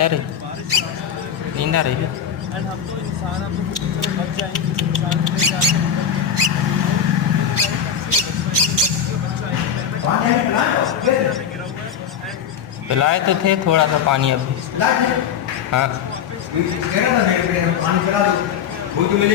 ले रही नींद आ रही है। एंड हम तो इंसान, हम तो खुद की तरफ बच जाएंगे। इंसान में जाके पिलाए तो थे थोड़ा सा पानी अभी। हाँ पानी पिला दो।